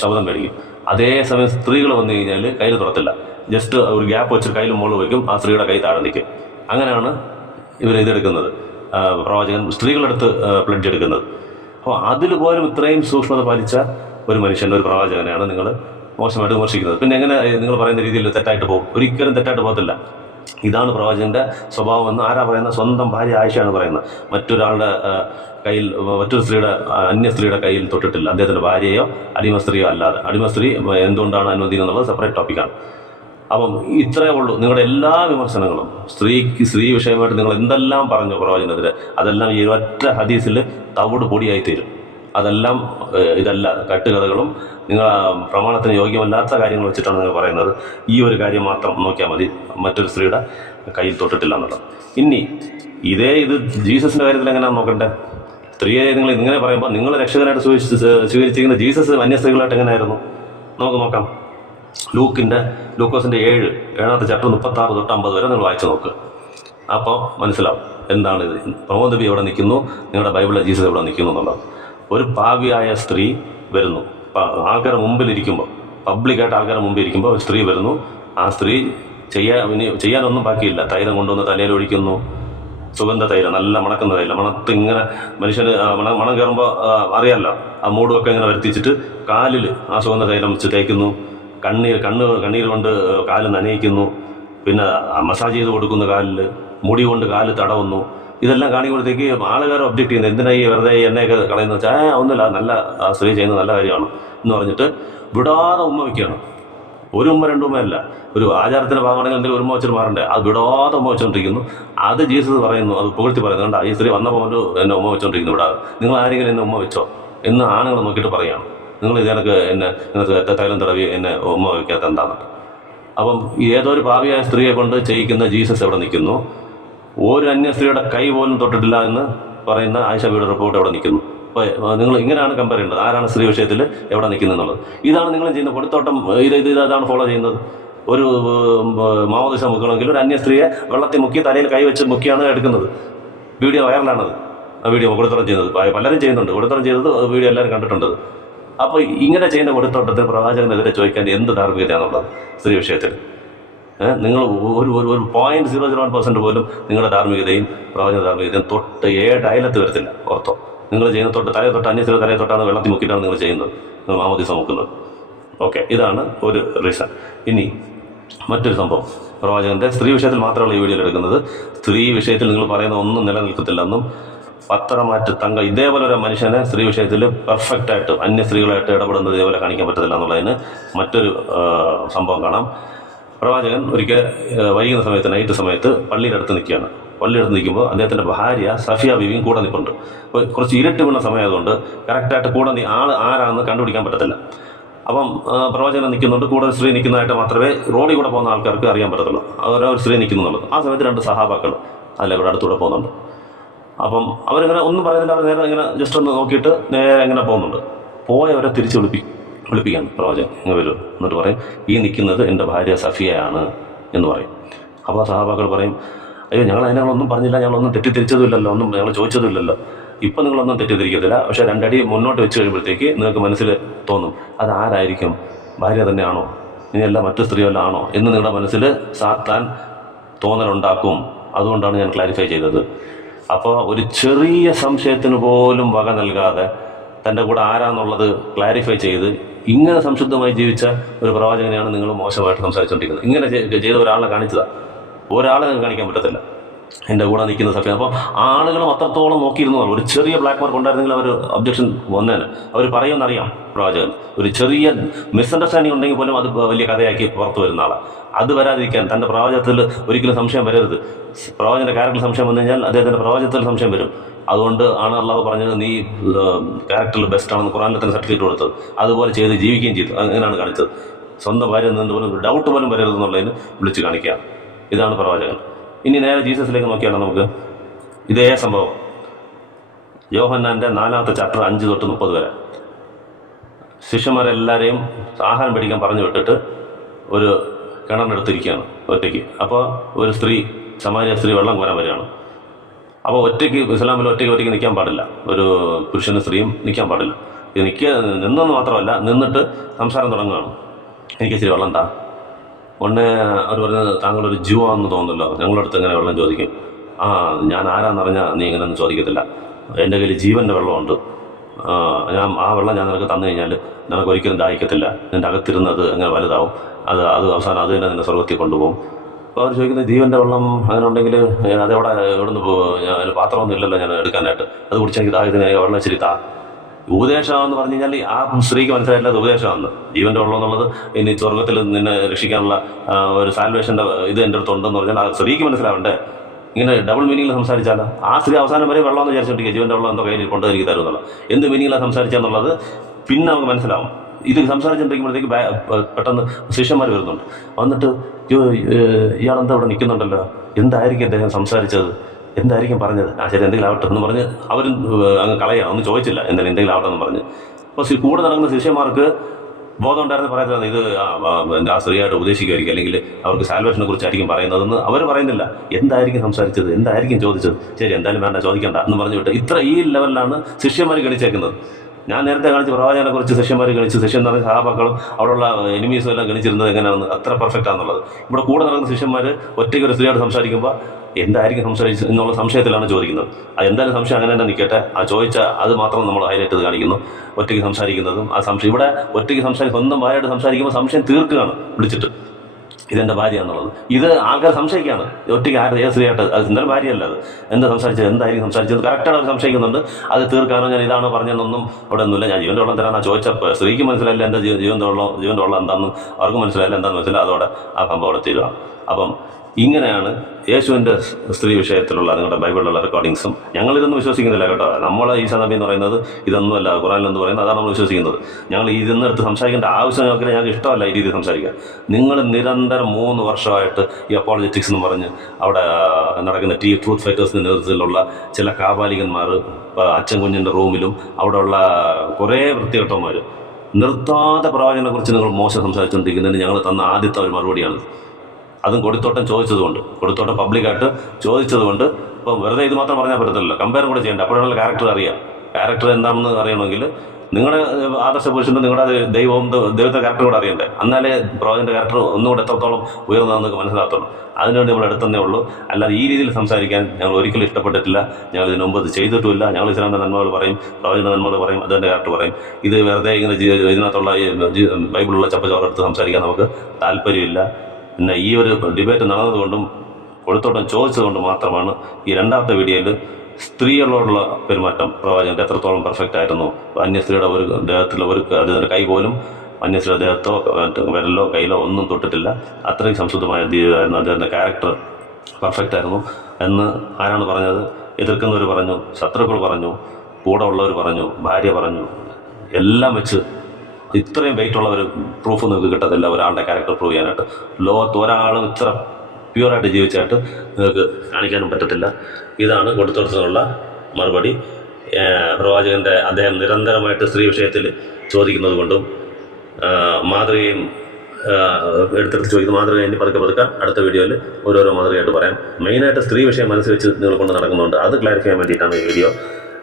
ശബ്ദം മേടിക്കും. അതേസമയം സ്ത്രീകൾ വന്നു കഴിഞ്ഞാൽ കയ്യിൽ തുറത്തില്ല. ജസ്റ്റ് ഒരു ഗ്യാപ്പ് വെച്ചിട്ട് കയ്യിൽ മുകളിൽ വയ്ക്കും. ആ സ്ത്രീയുടെ കൈ താഴെ നിൽക്കും. അങ്ങനെയാണ് ഇവർ ഇതെടുക്കുന്നത്. പ്രവാചകൻ സ്ത്രീകളെടുത്ത് പ്ലഡ്ജ് എടുക്കുന്നത്. അപ്പോൾ അതിൽ പോലും ഇത്രയും സൂക്ഷ്മത പാലിച്ച ഒരു മനുഷ്യൻ ഒരു പ്രവാചകനെയാണ് നിങ്ങൾ മോശമായിട്ട് വിമർശിക്കുന്നത്. പിന്നെ എങ്ങനെ നിങ്ങൾ പറയുന്ന രീതിയിൽ തെറ്റായിട്ട് പോകും? ഒരിക്കലും തെറ്റായിട്ട് പോകത്തില്ല. ഇതാണ് പ്രവാചകന്റെ സ്വഭാവം എന്ന് ആരാ പറയുന്ന? സ്വന്തം ഭാര്യ ആയിഷയാണ് പറയുന്നത്. മറ്റൊരാളുടെ കയ്യിൽ മറ്റൊരു സ്ത്രീയുടെ അന്യ സ്ത്രീയുടെ കയ്യിൽ തൊട്ടിട്ടില്ല. അദ്ദേഹത്തിന്റെ ഭാര്യയോ അടിമ സ്ത്രീയോ അല്ലാതെ. അടിമ സ്ത്രീ എന്തുകൊണ്ടാണ് അനുവദിക്കുന്നത്? സെപ്പറേറ്റ് ടോപ്പിക്കാണ് അപ്പം ഇത്രയേ ഉള്ളൂ. നിങ്ങളുടെ എല്ലാ വിമർശനങ്ങളും. സ്ത്രീക്ക് സ്ത്രീ വിഷയമായിട്ട് നിങ്ങൾ എന്തെല്ലാം പറഞ്ഞു പ്രവചനത്തിൽ അതെല്ലാം ഈ ഒറ്റ ഹദീസിൽ തവിട് പൊടിയായി തീരും അതെല്ലാം ഇതല്ല കട്ടുകഥകളും നിങ്ങൾ പ്രമാണത്തിന് യോഗ്യമല്ലാത്ത കാര്യങ്ങൾ വെച്ചിട്ടാണ് നിങ്ങൾ പറയുന്നത്. ഈ ഒരു കാര്യം മാത്രം നോക്കിയാൽ മതി. മറ്റൊരു സ്ത്രീയുടെ കയ്യിൽ തൊട്ടിട്ടില്ല എന്നുള്ളത്. ഇനി ഇതേ ഇത് ജീസസിന്റെ കാര്യത്തിൽ എങ്ങനെയാണ് നോക്കണ്ടേ? സ്ത്രീയെ നിങ്ങൾ ഇങ്ങനെ പറയുമ്പോൾ നിങ്ങൾ രക്ഷകനായിട്ട് സ്വീകരിച്ച് സ്വീകരിച്ചിരിക്കുന്ന ജീസസ് അന്യ സ്ത്രീകളായിട്ട് എങ്ങനെയായിരുന്നു? നമുക്ക് നോക്കാം. ലൂക്കിന്റെ ലൂക്കോസിന്റെ ഏഴ് ഏഴാമത്തെ ചാപ്റ്റർ മുപ്പത്താറ് തൊട്ട് അമ്പത് വരെ നിങ്ങൾ വായിച്ചു നോക്കുക അപ്പോൾ മനസ്സിലാവും എന്താണ് ഇത്. പ്രമോദ് നബി എവിടെ നിൽക്കുന്നു? നിങ്ങളുടെ ബൈബിളിലെ ജീസസ് എവിടെ നിൽക്കുന്നു എന്നുള്ളത്. ഒരു പാവിയായ സ്ത്രീ വരുന്നു. ആൾക്കാരുടെ മുമ്പിൽ ഇരിക്കുമ്പോൾ പബ്ലിക്കായിട്ട് ആൾക്കാരുടെ മുമ്പിൽ ഇരിക്കുമ്പോൾ ഒരു സ്ത്രീ വരുന്നു. ആ സ്ത്രീ ചെയ്യാൻ ചെയ്യാനൊന്നും ബാക്കിയില്ല. തൈലം കൊണ്ടുവന്ന് തലയിൽ ഒഴിക്കുന്നു. സുഗന്ധ തൈലം നല്ല മണക്കുന്ന തൈലം. മണത്ത് ഇങ്ങനെ മനുഷ്യന് മണം മണം കയറുമ്പോൾ അറിയാമല്ലോ. ആ മൂടുമൊക്കെ ഇങ്ങനെ വരുത്തിച്ചിട്ട് കാലിൽ ആ സുഗന്ധ തൈലം വെച്ച് തേക്കുന്നു. കണ്ണീർ കണ്ണ് കണ്ണീർ കൊണ്ട് കാൽ നനയിക്കുന്നു. പിന്നെ മസാജ് ചെയ്ത് കൊടുക്കുന്നു കാലിൽ മുടി കൊണ്ട് കാൽ തടവുന്നു. ഇതെല്ലാം കാണിക്കുമ്പോഴത്തേക്ക് ആളുകാർ ഒബ്ജക്റ്റ് ചെയ്യുന്നത് എന്തിനാ ഈ വെറുതെ എന്നെയൊക്കെ കളയുന്നത് വെച്ചാൽ "ഏ, ഒന്നുമില്ല നല്ല സ്ത്രീ ചെയ്യുന്നത് നല്ല കാര്യമാണ് എന്ന് പറഞ്ഞിട്ട് വിടാതെ ഉമ്മ വയ്ക്കുകയാണ്. ഒരു ഉമ്മ രണ്ട് ഉമ്മയല്ല ഒരു ആചാരത്തിന്റെ ഭാഗമാണെങ്കിൽ എന്തെങ്കിലും ഒരുമ വെച്ചിട്ട് മാറണ്ടേ? അത് വിടാതെ ഉമ്മ വെച്ചുകൊണ്ടിരിക്കുന്നു അത് ജീസസ് പറയുന്നു അത് പുകഴ്ത്തി പറയുന്നു. കണ്ട? ഈ സ്ത്രീ വന്നപ്പോൾ ഒരു എന്നെ ഉമ്മ വെച്ചുകൊണ്ടിരിക്കുന്നു വിടാതെ. നിങ്ങൾ ആരെങ്കിലും എന്നെ ഉമ്മ വെച്ചോ എന്ന് ആണുങ്ങൾ നോക്കിയിട്ട് പറയുകയാണ് നിങ്ങൾ ഇതിനൊക്കെ എന്നെ നിങ്ങൾക്ക് തൈലം തടവി എന്നെ ഉമ്മ വയ്ക്കാത്ത എന്താണ് അപ്പം ഏതൊരു ഭാവിയായ സ്ത്രീയെ കൊണ്ട് ചെയ്യിക്കുന്ന ജീസസ് എവിടെ നിൽക്കുന്നു? ഒരു അന്യ സ്ത്രീയുടെ കൈ പോലും തൊട്ടിട്ടില്ല എന്ന് പറയുന്ന ആയിഷ വീട് റിപ്പോർട്ട് എവിടെ നിൽക്കുന്നു? അപ്പോൾ നിങ്ങൾ ഇങ്ങനെയാണ് കമ്പയർ ചെയ്യേണ്ടത്. ആരാണ് സ്ത്രീ വിഷയത്തിൽ എവിടെ നിൽക്കുന്നത് എന്നുള്ളത്? ഇതാണ് നിങ്ങൾ ചെയ്യുന്നത് കൊടുത്തോട്ടം ഇത് ഇത് ഇതാണ് ഫോളോ ചെയ്യുന്നത്. ഒരു മാവോദിശ മുക്കണമെങ്കിൽ ഒരു അന്യ സ്ത്രീയെ വെള്ളത്തിൽ മുക്കി തലയിൽ കൈ വെച്ച് മുക്കിയാണ് എടുക്കുന്നത്. വീഡിയോ വൈറലാണത് ആ വീഡിയോ കൊടുത്തോളം ചെയ്യുന്നത്. പലരും ചെയ്യുന്നുണ്ട്. കൊടുത്തോളം ചെയ്തത് വീഡിയോ എല്ലാവരും കണ്ടിട്ടുണ്ട്. അപ്പോൾ ഇങ്ങനെ ചെയ്യുന്ന കൊടുത്തോട്ടത്തിൽ പ്രവാചകനെതിരെ ചോദിക്കാൻ എന്ത് ധാർമ്മികതയാണുള്ളത് സ്ത്രീ വിഷയത്തിൽ? നിങ്ങൾ ഒരു ഒരു ഒരു point zero zero one percent പോലും നിങ്ങളുടെ ധാർമ്മികതയും പ്രവചന ധാർമ്മികതയും തൊട്ട് ഏഴ് അയലത്ത് വരത്തില്ല ഓർത്തോ. നിങ്ങൾ ചെയ്യുന്ന തൊട്ട് തലയെ തൊട്ട് അന്യസ്ഥിര തലയെ തൊട്ടാണ് വെള്ളത്തിൽ മുക്കിയിട്ടാണ് നിങ്ങൾ ചെയ്യുന്നത് നിങ്ങൾ മാമോദി സമുക്കുന്നത് ഓക്കെ ഇതാണ് ഒരു റീസൺ ഇനി മറ്റൊരു സംഭവം. പ്രവാചകന്റെ സ്ത്രീ വിഷയത്തിൽ മാത്രമല്ല ഈ വീഡിയോയിൽ എടുക്കുന്നത്. സ്ത്രീ വിഷയത്തിൽ നിങ്ങൾ പറയുന്ന ഒന്നും നിലനിൽക്കത്തില്ലെന്നും പത്രമാറ്റ് തങ്ക ഇതേപോലെ ഒരു മനുഷ്യനെ സ്ത്രീ വിഷയത്തിൽ പെർഫെക്റ്റ് ആയിട്ട് അന്യ സ്ത്രീകളായിട്ട് ഇടപെടുന്നത് ഇതേപോലെ കാണിക്കാൻ പറ്റത്തില്ല എന്നുള്ളതിന് മറ്റൊരു സംഭവം കാണാം. പ്രവാചകൻ ഒരിക്കൽ വൈകുന്ന സമയത്ത് നൈറ്റ് സമയത്ത് പള്ളിയുടെ അടുത്ത് നിൽക്കുകയാണ്. പള്ളിയുടെ അടുത്ത് നിൽക്കുമ്പോൾ അദ്ദേഹത്തിന്റെ ഭാര്യ സഫിയ ബീവിയും കൂടെ നിൽപ്പുണ്ട് അപ്പോൾ കുറച്ച് ഇരുട്ട് വീണ സമയമായതുകൊണ്ട് കറക്റ്റായിട്ട് കൂടെ നീ ആൾ ആരാണെന്ന് കണ്ടുപിടിക്കാൻ പറ്റത്തില്ല. അപ്പം പ്രവചനം നിൽക്കുന്നുണ്ട്. കൂടെ സ്ത്രീ നിൽക്കുന്നതായിട്ട് മാത്രമേ റോഡിൽ കൂടെ പോകുന്ന ആൾക്കാർക്ക് അറിയാൻ പറ്റത്തുള്ളൂ. ഒരു സ്ത്രീ നിൽക്കുന്നുള്ളൂ ആ സമയത്ത് രണ്ട് സഹാബാക്കൾ അതിലെ കൂടെ അടുത്തൂടെ പോകുന്നുണ്ട്. അപ്പം അവരിങ്ങനെ ഒന്നും പറയുന്നില്ല. അവർ നേരെ ഇങ്ങനെ ജസ്റ്റ് ഒന്ന് നോക്കിയിട്ട് നേരെ ഇങ്ങനെ പോകുന്നുണ്ട്. പോയവരെ തിരിച്ച് വിളിപ്പി വിളിപ്പിക്കാൻ പ്രവാചകൻ. ഇങ്ങനെ വരും. എന്നിട്ട് പറയും ഈ നിൽക്കുന്നത് എന്റെ ഭാര്യ സഫിയയാണ് എന്ന് പറയും. അപ്പോൾ സഹാബാക്കൾ പറയും അയ്യോ ഞങ്ങൾ അതിനൊന്നും പറഞ്ഞില്ല. ഞങ്ങളൊന്നും തെറ്റിദ്ധരിച്ചതുമില്ലല്ലോ. ഒന്നും ഞങ്ങൾ ചോദിച്ചതുമില്ലല്ലോ. ഇപ്പം നിങ്ങളൊന്നും തെറ്റിദ്ധരിക്കത്തില്ല. പക്ഷേ രണ്ടടി മുന്നോട്ട് വെച്ച് കഴിയുമ്പോഴത്തേക്ക് നിങ്ങൾക്ക് മനസ്സിൽ തോന്നും അത് ആരായിരിക്കും? ഭാര്യ തന്നെയാണോ? ഇനിയല്ല മറ്റു സ്ത്രീയല്ല ആണോ? എന്ന് നിങ്ങളുടെ മനസ്സിൽ സാത്താൻ തോന്നലുണ്ടാക്കും. അതുകൊണ്ടാണ് ഞാൻ ക്ലാരിഫൈ ചെയ്തത്. അപ്പോൾ ഒരു ചെറിയ സംശയത്തിന് പോലും വക നൽകാതെ തന്റെ കൂടെ ആരാന്നുള്ളത് ക്ലാരിഫൈ ചെയ്ത് ഇങ്ങനെ സംശുദ്ധമായി ജീവിച്ച ഒരു പ്രവാചകനെയാണ് നിങ്ങൾ മോശമായിട്ട് സംസാരിച്ചുകൊണ്ടിരിക്കുന്നത് ഇങ്ങനെ ചെയ്ത ഒരാളെ കാണിച്ചതാ. ഒരാളെ നിങ്ങൾക്ക് കാണിക്കാൻ പറ്റത്തില്ല. എന്റെ കൂടെ നിൽക്കുന്ന സത്യം അപ്പോൾ ആളുകളും അത്രത്തോളം നോക്കിയിരുന്നു ഒരു ചെറിയ ബ്ലാക്ക് മാർക്ക് ഉണ്ടായിരുന്നെങ്കിൽ അവർ ഒബ്ജക്ഷൻ വന്നേനെ. അവർ പറയുമെന്നറിയാം പ്രവാചകൻ. ഒരു ചെറിയ മിസ്അണ്ടർസ്റ്റാൻഡിങ് ഉണ്ടെങ്കിൽ പോലും അത് വലിയ കഥയാക്കി പുറത്തു വരുന്ന ആളാണ് അത് വരാതിരിക്കാൻ തന്റെ പ്രവചനത്തിൽ ഒരിക്കലും സംശയം വരരുത്. പ്രവചന ക്യാരക്ടറിൽ സംശയം വന്നു കഴിഞ്ഞാൽ അദ്ദേഹത്തിന്റെ പ്രവചനത്തിൽ സംശയം വരും. അതുകൊണ്ട് ആണ് അള്ളാഹു പറഞ്ഞത് നീ ക്യാരക്ടറിൽ ബെസ്റ്റാണെന്ന് ഖുറാനിൽ തന്നെ സർട്ടിഫിക്കറ്റ് കൊടുത്തത്. അതുപോലെ ചെയ്ത് ജീവിക്കുകയും ചെയ്തു. അങ്ങനെയാണ് കാണിച്ചത്. സ്വന്തം ഭാര്യ നിന്ന് പോലും ഡൗട്ട് പോലും വരരുത് എന്നുള്ളതിന് വിളിച്ച് കാണിക്കുക ഇതാണ് പ്രവാചകൻ. ഇനി നേരെ ജീസസിലേക്ക് നോക്കിയാണ് നമുക്ക്? ഇതേ സംഭവം. യോഹന്നാന്റെ നാലാമത്തെ ചാപ്റ്റർ അഞ്ച് തൊട്ട് മുപ്പത് വരെ. ശിഷ്യന്മാരെല്ലാവരെയും ആഹാരം പിടിക്കാൻ പറഞ്ഞു വിട്ടിട്ട് ഒരു കിണറിനെടുത്തിരിക്കുകയാണ് ഒറ്റയ്ക്ക്. അപ്പോൾ ഒരു സ്ത്രീ സമാരിയ സ്ത്രീ വെള്ളം കോരാൻ വരികയാണ്. അപ്പോൾ ഒറ്റയ്ക്ക് ഇസ്ലാമിൽ ഒറ്റയ്ക്ക് ഒറ്റയ്ക്ക് നിൽക്കാൻ പാടില്ല. ഒരു പുരുഷനും സ്ത്രീയും നിൽക്കാൻ പാടില്ല. ഇത് നിൽക്കുക നിന്നെന്ന് മാത്രമല്ല നിന്നിട്ട് സംസാരം തുടങ്ങുകയാണ്. എനിക്ക് ഇച്ചിരി വെള്ളം താ. ഒന്ന് അവർ പറഞ്ഞത് താങ്കളൊരു ജീവമാണെന്ന് തോന്നുന്നല്ലോ. ഞങ്ങളുടെ അടുത്ത് എങ്ങനെ വെള്ളം ചോദിക്കും. ആ ഞാൻ ആരാന്ന് ആരാന്നറിഞ്ഞാൽ നീ ഇങ്ങനെയൊന്നും ചോദിക്കത്തില്ല. എന്റെ കയ്യിൽ ജീവന്റെ വെള്ളമുണ്ട്. ഞാൻ ആ വെള്ളം ഞാൻ നിനക്ക് തന്നു കഴിഞ്ഞാൽ നിനക്ക് ഒരിക്കലും ദാഹിക്കത്തില്ല. നിന്റെ അകത്തിരുന്നത് അങ്ങനെ വലുതാവും. അത് അത് അവസാനം അത് തന്നെ നിന്നെ സ്വർഗത്തിൽ കൊണ്ടുപോകും. അപ്പോൾ അവർ ചോദിക്കുന്നത് ജീവന്റെ വെള്ളം അങ്ങനെ ഉണ്ടെങ്കിൽ അതെവിടെ എവിടെ നിന്ന് ഞാൻ പാത്രമൊന്നും ഇല്ലല്ലോ ഞാൻ എടുക്കാനായിട്ട്. അത് കുടിച്ചാൽ എനിക്ക് ദാഹിത്തിന് വെള്ളം ഇച്ചിരി താ. ഉപദേശമാണെന്ന് പറഞ്ഞു കഴിഞ്ഞാൽ ആ സ്ത്രീക്ക് മനസ്സിലായില്ലാത്ത ഉപദേശമാണ് ജീവന്റെ വെള്ളം എന്നുള്ളത് ഇനി സ്വർഗത്തിൽ നിന്നെ രക്ഷിക്കാനുള്ള ഒരു സാൽവേഷന്റെ ഇത് എന്റെ അടുത്ത് ഉണ്ടെന്ന് പറഞ്ഞാൽ ആ സ്ത്രീക്ക് മനസ്സിലാവണ്ടേ? ഇങ്ങനെ ഡബിൾ മീനിങ്ങിൽ സംസാരിച്ചാൽ ആ സ്ത്രീ അവസാനം വരെ വെള്ളം എന്ന് വിചാരിച്ചോണ്ടിരിക്കുക ജീവന്റെ വെള്ളം എന്തോ കയ്യിൽ കൊണ്ട് എനിക്ക് എന്ത് മീനിങ്ങിലാണ് സംസാരിച്ചെന്നുള്ളത്? പിന്നെ നമുക്ക് മനസ്സിലാവും. ഇത് സംസാരിച്ചുകൊണ്ടിരിക്കുമ്പോഴത്തേക്ക് പെട്ടെന്ന് ശിഷ്യന്മാർ വരുന്നുണ്ട്. വന്നിട്ട് "യ്യോ, ഏഹ്, ഇയാളെന്താ ഇവിടെ നിൽക്കുന്നുണ്ടല്ലോ? എന്തായിരിക്കും അദ്ദേഹം സംസാരിച്ചത്? എന്തായിരിക്കും പറഞ്ഞത്? ആ ശരി എന്തെങ്കിലും ആവട്ടെ എന്ന് പറഞ്ഞ് അവരും അങ്ങ് കളയാം. ഒന്നും ചോദിച്ചില്ല. എന്തെങ്കിലും എന്തെങ്കിലും ആവട്ടെ എന്ന് പറഞ്ഞ്. അപ്പോൾ കൂടെ നടക്കുന്ന ശിഷ്യന്മാർക്ക് ബോധം ഉണ്ടായിരുന്നു പറയാത്തതാണ് ഇത് ആ സ്ത്രീയായിട്ട് ഉപദേശിക്കുമായിരിക്കും. അല്ലെങ്കിൽ അവർക്ക് സാൽവേഷനെ കുറിച്ചായിരിക്കും പറയുന്നതെന്ന് അവർ പറയുന്നില്ല. എന്തായിരിക്കും സംസാരിച്ചത്? എന്തായിരിക്കും ചോദിച്ചത്? ശരി എന്തായാലും വേണ്ട ചോദിക്കണ്ട എന്ന് പറഞ്ഞു വിട്ട് ഇത്ര ഈ ലെവലിലാണ് ശിഷ്യന്മാർ ഗണിച്ചേക്കുന്നത്. ഞാൻ നേരത്തെ കാണിച്ച പ്രവാചകനെ കുറിച്ച് ശിഷ്യന്മാർ ഗണിച്ച് ശിഷ്യന്മാർ സഹാബാക്കളും അവിടെയുള്ള എനിമീസും എല്ലാം ഗണിച്ചിരുന്നത് എങ്ങനെയാണെന്ന് അത്ര പെർഫെക്റ്റ് ആണെന്നുള്ളത്. ഇവിടെ കൂടെ നടക്കുന്ന ശിഷ്യന്മാർ ഒറ്റയ്ക്ക് ഒരു സ്ത്രീയോട് സംസാരിക്കുമ്പോൾ എന്തായിരിക്കും സംസാരിച്ചത് എന്നുള്ള സംശയത്തിലാണ് ചോദിക്കുന്നത്. അത് എന്തായാലും സംശയം അങ്ങനെ തന്നെ നിൽക്കട്ടെ. ആ ചോദിച്ച അത് മാത്രം നമ്മൾ ഹൈലൈറ്റ് ചെയ്ത് കാണിക്കുന്നു. ഒറ്റയ്ക്ക് സംസാരിക്കുന്നതും ആ സംശയം. ഇവിടെ ഒറ്റയ്ക്ക് സംസാരിക്കും സ്വന്തം ഭാര്യയായിട്ട് സംസാരിക്കുമ്പോൾ സംശയം തീർക്കുകയാണ്. വിളിച്ചിട്ട്. ഇതെന്റെ ഭാര്യ എന്നുള്ളത്. ഇത് ആൾക്കാർ സംശയിക്കുകയാണ്. ഒറ്റയ്ക്ക് ആരുടെ ഏത് സ്ത്രീയായിട്ട്? അത് എന്തായാലും ഭാര്യയല്ല അത്. എന്താ സംസാരിച്ചത്? എന്തായിരിക്കും സംസാരിച്ചത്? കറക്റ്റാണ് അവർ സംശയിക്കുന്നുണ്ട്. അത് തീർക്കാനോ ഞാൻ ഇതാണോ പറഞ്ഞതെന്നൊന്നും അവിടെ ഒന്നുമില്ല. ഞാൻ ജീവന്റെ വെള്ളം തരാനാ ചോദിച്ചപ്പോൾ സ്ത്രീക്ക് മനസ്സിലായില്ല എന്റെ ജീവ ജീവന്റെ വെള്ളം ജീവന്റെ വെള്ളം എന്താണെന്നും അവർക്ക് മനസ്സിലായില്ല എന്താണെന്ന് വെച്ചാൽ അതോടെ ആ സംഭവം അവിടെ തീരുകയാണ് അപ്പം ഇങ്ങനെയാണ് യേശുവിന്റെ സ്ത്രീ വിഷയത്തിലുള്ള നിങ്ങളുടെ ബൈബിളിലുള്ള റെക്കോർഡിങ്സും ഞങ്ങളിതൊന്നും വിശ്വസിക്കുന്നില്ല കേട്ടോ. നമ്മൾ ഈശാ നബി എന്ന് പറയുന്നത് ഇതൊന്നുമല്ല ഖുറാനിൽ എന്ന് പറയുന്നത് അതാണ് നമ്മൾ വിശ്വസിക്കുന്നത്. ഞങ്ങൾ ഇതിന്ന് എടുത്ത് സംസാരിക്കേണ്ട ആവശ്യം ഞങ്ങൾക്ക് ഞങ്ങൾക്ക് ഇഷ്ടമല്ല ഈ രീതിയിൽ സംസാരിക്കാൻ. നിങ്ങൾ നിരന്തരം മൂന്ന് വർഷമായിട്ട് ഈ അപ്പോളജറ്റിക്സ് എന്ന് പറഞ്ഞ് അവിടെ നടക്കുന്ന ടീ ട്രൂത്ത് ഫൈറ്റേഴ്സിന്റെ നേതൃത്വത്തിലുള്ള ചില കാപാലികന്മാർ അച്ഛൻ കുഞ്ഞിന്റെ റൂമിലും അവിടെയുള്ള കുറേ വൃത്തികെട്ടന്മാർ നിർത്താതെ പ്രവാചകനെക്കുറിച്ച് നിങ്ങൾ മോശം സംസാരിച്ചുകൊണ്ടിരിക്കുന്നതിന് ഞങ്ങൾ തന്ന ആദ്യത്തെ ഒരു മറുപടിയാണ് അതും കൊടിത്തോട്ടം ചോദിച്ചതുകൊണ്ട് കൊടിത്തോട്ടം പബ്ലിക്കായിട്ട് ചോദിച്ചതുകൊണ്ട് ഇപ്പം വെറുതെ ഇത് മാത്രം പറഞ്ഞാൽ പറ്റത്തില്ലല്ലോ. കമ്പയർ കൂടെ ചെയ്യേണ്ട. അപ്പോഴാണ് ക്യാരക്ടർ അറിയാം. ക്യാരക്ടർ എന്താണെന്ന് അറിയണമെങ്കിൽ നിങ്ങളുടെ ആദർശ പുരുഷന്റെ നിങ്ങളുടെ ദൈവവും ദൈവത്തെ ക്യാരക്ടർ കൂടെ അറിയണ്ടേ. എന്നാലേ പ്രവചന്റെ ക്യാരക്ടർ ഒന്നുകൂടെ എത്രത്തോളം ഉയർന്നതെന്നൊക്കെ മനസ്സിലാകത്തുള്ളൂ. അതിനുവേണ്ടി നമ്മൾ എടുത്തതേ ഉള്ളൂ. അല്ലാതെ ഈ രീതിയിൽ സംസാരിക്കാൻ ഞങ്ങൾ ഒരിക്കലും ഇഷ്ടപ്പെട്ടിട്ടില്ല. ഞങ്ങൾ ഇതിനു മുമ്പ് ചെയ്തിട്ടുമില്ല. ഞങ്ങൾ ഇസ്ലാമിന്റെ നന്മകൾ പറയും. പ്രവചന്റെ നന്മകൾ പറയും. അതിന്റെ ക്യാരക്ടർ പറയും. ഇത് വെറുതെ ഇങ്ങനെ ഇതിനകത്തുള്ള ബൈബിളിലുള്ള ചപ്പച്ചോറെടുത്ത് സംസാരിക്കാൻ നമുക്ക് താല്പര്യമില്ല. പിന്നെ ഈ ഒരു ഡിബേറ്റ് നടന്നതുകൊണ്ടും കൊടുത്തോട്ടം ചോദിച്ചതുകൊണ്ട് മാത്രമാണ് ഈ രണ്ടാമത്തെ വീഡിയോയിൽ സ്ത്രീകളോടുള്ള പെരുമാറ്റം. പ്രവാചകന്റെ എത്രത്തോളം പെർഫെക്റ്റ് ആയിരുന്നു. അന്യ സ്ത്രീയുടെ ഒരു ദേഹത്തിലുള്ള ഒരു അതിന്റെ കൈ പോലും അന്യ സ്ത്രീയുടെ ദേഹത്തോ വിരലോ കയ്യിലോ ഒന്നും തൊട്ടിട്ടില്ല. അത്രയും സംശുദ്ധമായ ജീവിതമായിരുന്നു അദ്ദേഹത്തിന്റെ ക്യാരക്ടർ പെർഫെക്റ്റ് ആയിരുന്നു എന്ന് ആരാണ് പറഞ്ഞത്? എതിർക്കുന്നവർ പറഞ്ഞു ശത്രുക്കൾ പറഞ്ഞു കൂടെ ഉള്ളവർ പറഞ്ഞു ഭാര്യ പറഞ്ഞു എല്ലാം വെച്ച് ഇത്രയും വെയിറ്റ് ഉള്ള ഒരു പ്രൂഫ് നിങ്ങൾക്ക് കിട്ടത്തില്ല ഒരാളുടെ ക്യാരക്ടർ പ്രൂവ് ചെയ്യാനായിട്ട്. ലോകത്ത് ഒരാളും ഇത്ര പ്യുവറായിട്ട് ജീവിച്ചായിട്ട് നിങ്ങൾക്ക് കാണിക്കാനും പറ്റത്തില്ല. ഇതാണ് കൊടുത്തോടത്തിനുള്ള മറുപടി. പ്രവാചകന്റെ അദ്ദേഹം നിരന്തരമായിട്ട് സ്ത്രീ വിഷയത്തിൽ ചോദിക്കുന്നത് കൊണ്ടും മാതൃകയും എടുത്തെടുത്ത് ചോദിക്കുന്ന മാതൃക ഇനി പതുക്കെ പതുക്കെ അടുത്ത വീഡിയോയിൽ ഓരോരോ മാതൃകയായിട്ട് പറയാം. മെയിനായിട്ട് സ്ത്രീ വിഷയം മനസ്സിൽ വെച്ച് നിങ്ങൾ കൊണ്ട് നടക്കുന്നുണ്ട്. അത് ക്ലാരിഫൈ ചെയ്യാൻ വേണ്ടിയിട്ടാണ് ഈ വീഡിയോ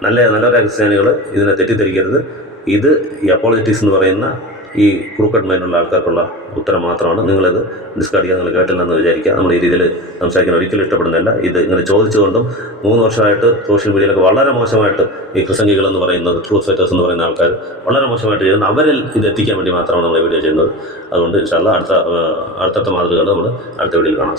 നല്ല നല്ല ക്രിസ്ത്യാനികൾ ഇതിനെ തെറ്റിദ്ധരിക്കരുത്. ഇത് ഈ അപ്പോളജറ്റിക്സ് എന്ന് പറയുന്ന ഈ ക്രൂക്കഡ് മൈൻഡുള്ള ആൾക്കാർക്കുള്ള ഉത്തരം മാത്രമാണ്. നിങ്ങളിത് ഡിസ്കാർഡ് ചെയ്യാൻ നിങ്ങൾ കേട്ടില്ലെന്ന് വിചാരിക്കുക. നമ്മൾ ഈ രീതിയിൽ സംസാരിക്കാൻ ഒരിക്കലും ഇഷ്ടപ്പെടുന്നില്ല. ഇത് ഇങ്ങനെ ചോദിച്ചുകൊണ്ടും മൂന്ന് വർഷമായിട്ട് സോഷ്യൽ മീഡിയയിലൊക്കെ വളരെ മോശമായിട്ട് ഈ പ്രസംഗികൾ എന്ന് പറയുന്നത് ട്രൂത്ത് ഫൈറ്റേഴ്സ് എന്ന് പറയുന്ന ആൾക്കാർ വളരെ മോശമായിട്ട് ചെയ്യുന്നത്. അവരിൽ ഇത് എത്തിക്കാൻ വേണ്ടി മാത്രമാണ് നമ്മൾ വീഡിയോ ചെയ്യുന്നത്. അതുകൊണ്ട് ഇൻഷാല്ല അടുത്ത അടുത്തടുത്ത മാതൃകകൾ നമ്മൾ അടുത്ത വീഡിയോയിൽ കാണാം.